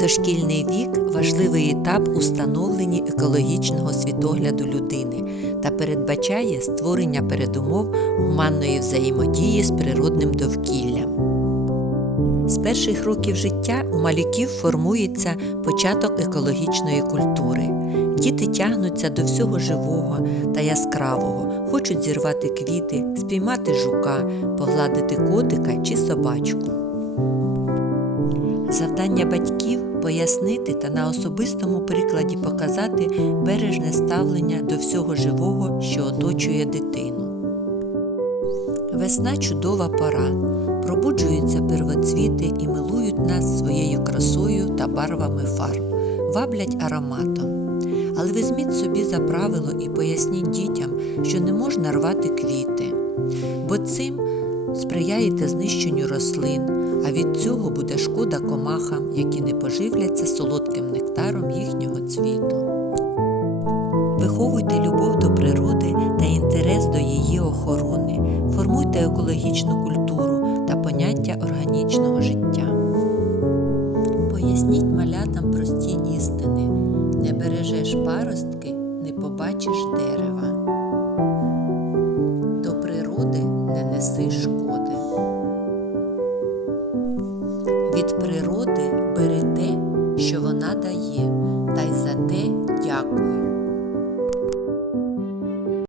Дошкільний вік важливий етап у екологічного світогляду людини та передбачає створення передумов гуманної взаємодії з природним довкіллям. З перших років життя у малюків формується початок екологічної культури. Діти тягнуться до всього живого та яскравого, хочуть зірвати квіти, спіймати жука, погладити котика чи собачку. Завдання батьків пояснити та на особистому прикладі показати бережне ставлення до всього живого, що оточує дитину. Весна чудова пора. Пробуджуються первоцвіти і милують нас своєю красою та барвами фарб, ваблять ароматом. Але візьміть собі за правило і поясніть дітям, що не можна рвати квіти, бо цим сприяєте знищенню рослин, а від цього буде шкода комахам, які не поживляться солодким нектаром їхнього цвіту. Виховуйте любов до природи та інтерес до її охорони, формуйте екологічну культуру та поняття органічного життя. Поясніть малятам прості істини. Не бережеш паростки, не побачиш дерева. Не неси шкоди. Від природи бери те, що вона дає, та й за те дякуй.